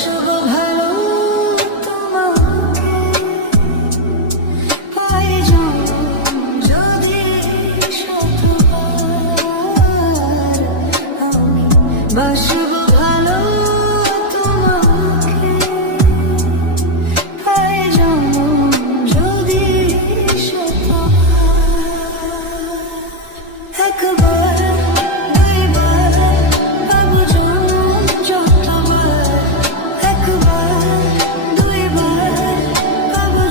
বাসবো ভালো তোমাকে, পাই যদি শতবার আমি বাসবো ভালো তোমাকে, পাই যদি শতবার একবার দুইবার পাবো যতবার, একবার দুইবার পাবো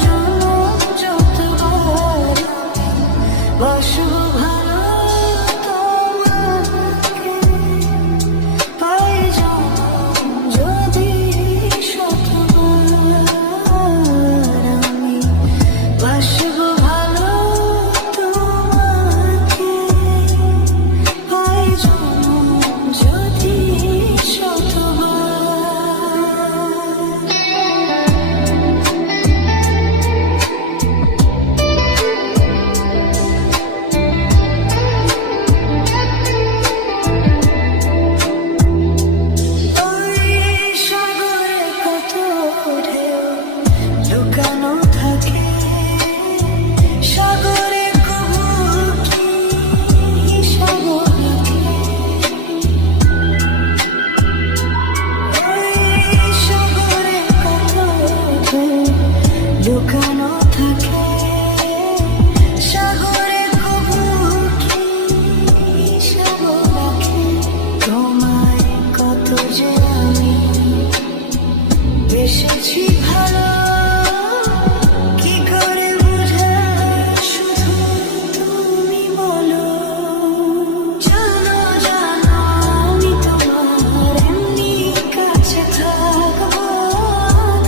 যতবার বাসবো ভালো তোমাকে, পাই যদি শতবার আমি বাসবো ভালো তোমাকে, পাই যদি সাগরে কত ঢেউ লুকানো থাকে, সাগরে কবু কি সাগর রাখে, সাগরে কত ঢেউ লুকানো থাকে, সাগরে কবু কি সাগর রাখে, তোমায় কত যে আমি বেসেছি ভালো, কি করে বোঝাই শুধু তুমি বলো, জানো আমি তোমার এমনি কাছে থাকবো,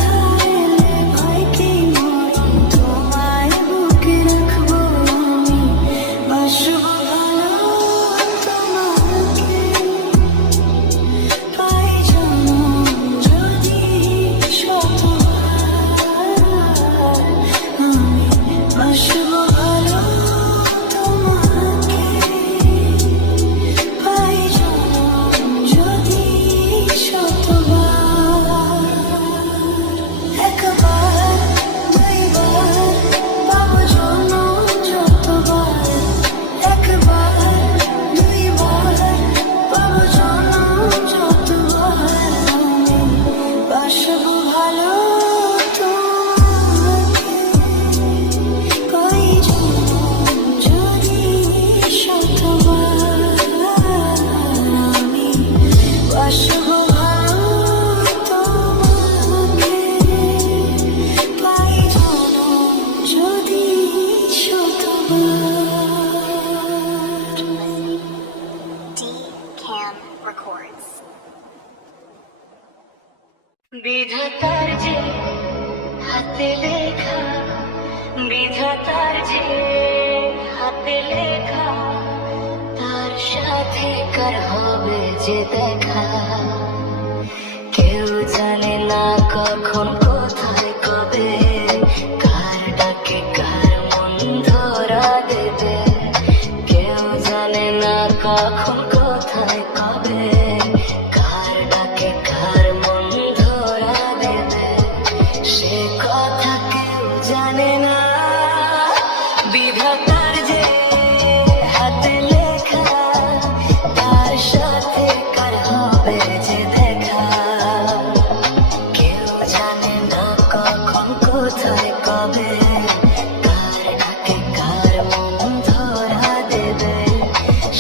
ধারে ভয় কি মরণ তোমায় বুকে রাখবো, আমি বাসবো ভালো তোমাকে, পাই যদি শতবার আমি বাসবো ভালো তোমাকে, পাই যদি শতবার একবার দুইবার পাবো যতবার, একবার দুইবার পাবো যতবার আমি বাসবো ভালো তোমাকে, পাই যদি শতবার আমি বাসবো ভালো তোমাকে, পাই যদি শতবার। D-Cam Records. বিধাতার যে হাতে লেখা, বিধাতার যে হাতে লেখা, তার সাথে কার হবে যে দেখা, কেউ জানে না কখন কোথায় কবে, কার ডাকে কার মন ধরা দেবে, কেউ জানে না কখন কোথায় কবে, কার ডাকে কার মন ধরা দেবে, সে কথা কেউ জানে না, বিধাতার যে হাতে লেখা, তার সাথে কার হবে যে দেখা, কেউ জানে না কখন কোথায় কবে, কার ডাকে কার মন ধরা দেবে,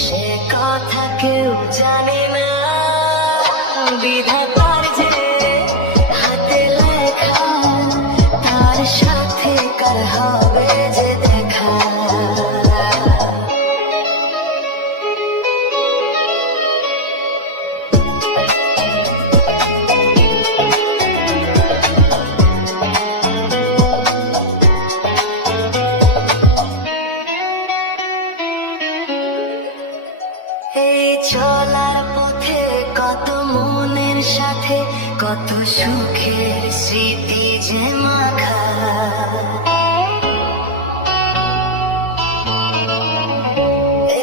সে কথা কেউ জানে না, বিধাতার যে হাতে লেখা, তার সাথে কার হবে যে দেখা। এই চলার পথে কত মনের সাথে কত সুখের স্মৃতি যে মাখা,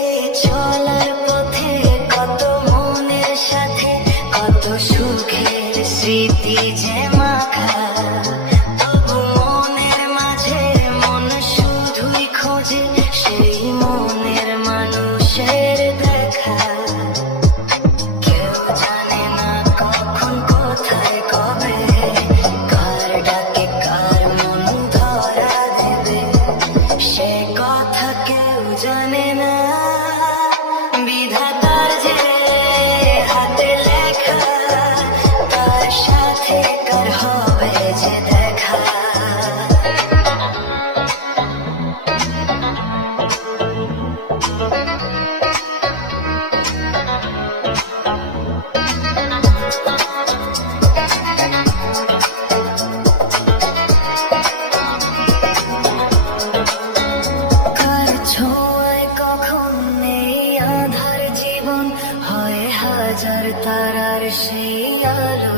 এই চলার পথে কত মনের সাথে কত সুখের স্মৃতি স্মৃতি যে মাখা, তবু মনের মাঝে মন শুধুই খোঁজে সেই মনের মানুষের দেখা। কেউ জানে না কখন কোথায় কবে, কার ডাকে কার মন ধরা দেবে, সে কথা কেউ জানে না। বিধাতার যে হাতে লেখা, তার সাথে কার হবে যে দেখা। কার ছোঁয়ায় কখন নেই আধার জীবন হয় হাজার তারার সেই আলো।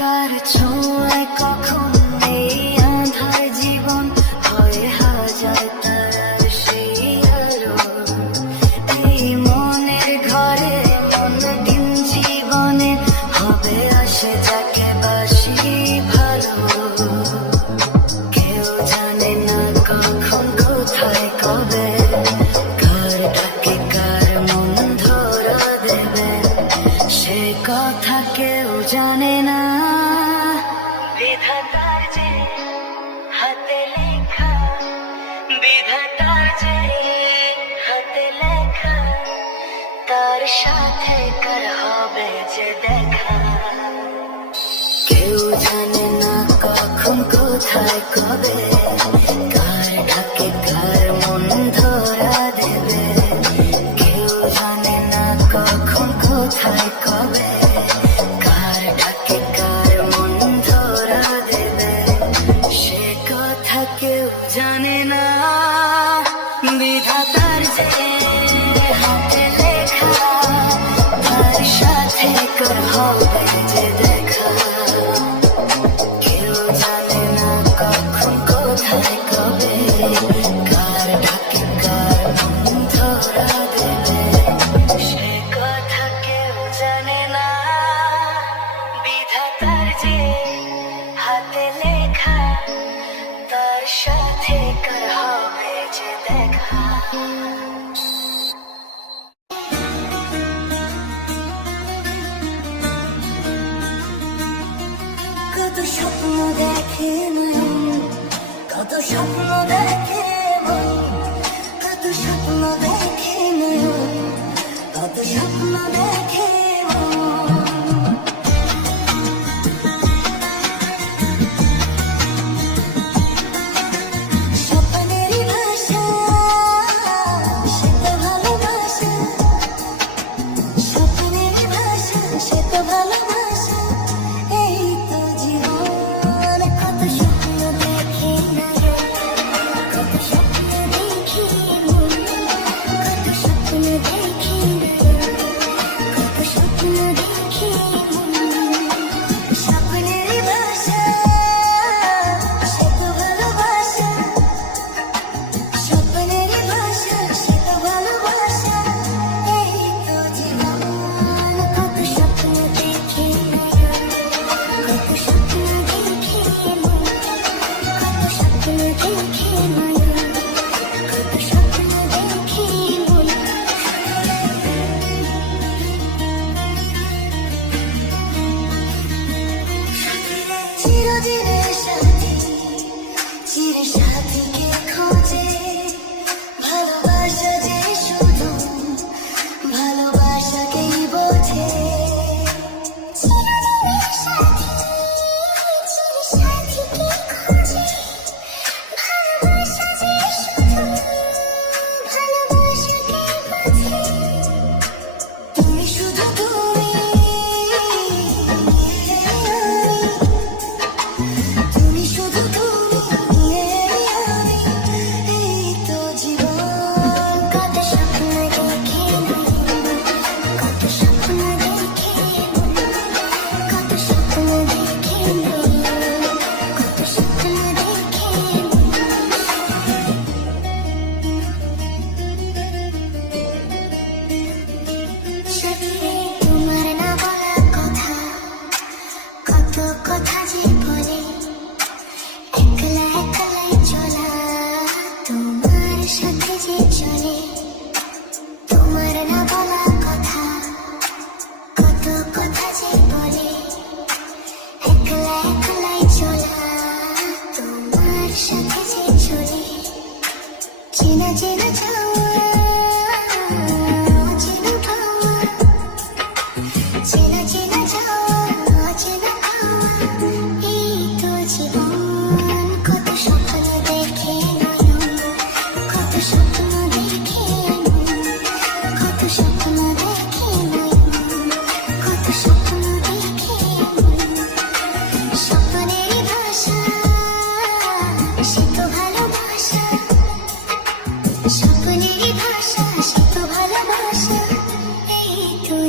কার ছোঁয়ায় কখন নেই আধার জীবন হয় হাজার তারার সেই আলো। এই মনের ঘরে মন দিন জীবনে হবে আসে যাকে বাসি ভালো। কেউ জানে না কখন কোথায় কবে, কার ডাকে কার মন ধরা দেবে, সে কথা কেউ জানে না। বিধাতার যে হাতে লেখা, বিধাতার যে হাতে লেখা, তার সাথে কার হবে যে দেখা। কেউ জানে না কখন কোথায় কবে, কার ডাকে কার মন ধরা দেবে, কেউ জানে না কখন কোথায় কবে, কার ডাকে কার মন ধরা দেবে, সে কথা কেউ জানে না। বিধাতার যে হাতে লেখা, তার সাথে কার হবে যে দেখা। কেউ জানে না কখন কোথায় কবে, কার ডাকে কার মন ধরা দেবে, সে কথা কেউ জানে না। বিধাতার যে হাতে লেখা, তার সাথে কার হবে যে দেখা। কত স্বপ্ন দেখে নয়ন, কত স্বপ্ন দেখে মন, কত স্বপ্ন দেখে নয়ন, কত স্বপ্ন দেখে মন। স্বপ্নেরই ভাষা সে তো ভালোবাসা, স্বপ্নেরই ভাষা সে তো ভালোবাসা। এই তো জীবন, কত স্বপ্ন দেখি নয়ন, কত স্বপ্ন দেখি মন, কত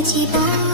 জীবন